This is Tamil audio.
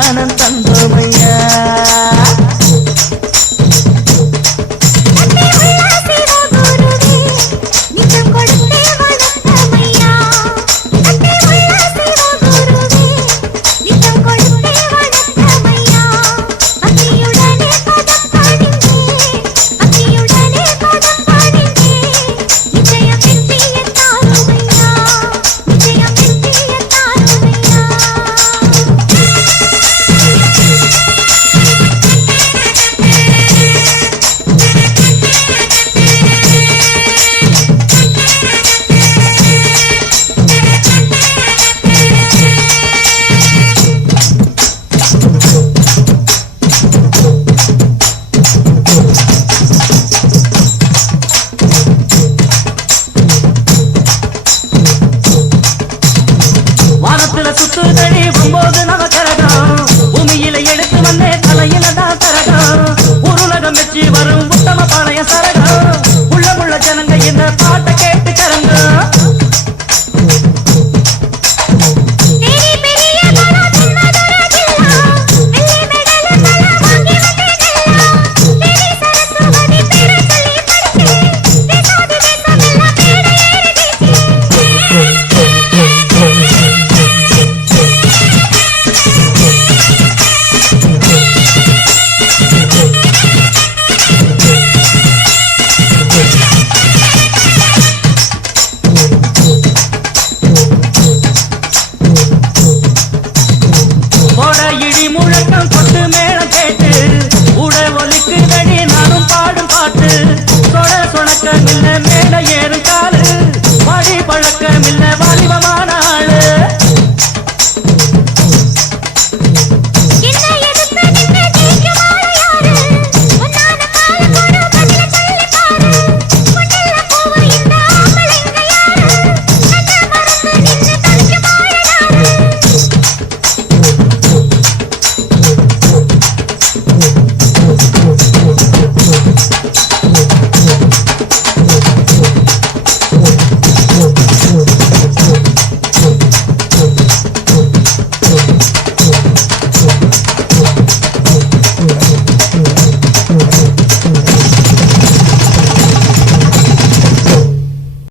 சந்தானம் தந்தோமையா சுத்துதடி 9 நவகரகம் பூமியில எடுத்து வந்தே தலையில தான் தரகம் உருளகம் வச்சு வரும் உத்தம பழைய சரகம் உள்ள ஜனங்க இந்த பாட்டை கேட்டு கரங்க முழக்கம் கொட்டு மேளம் கேட்டு உட ஒலிக்குதடி நானும் பாடும் பாட்டு சொட சொணக்க நில்ல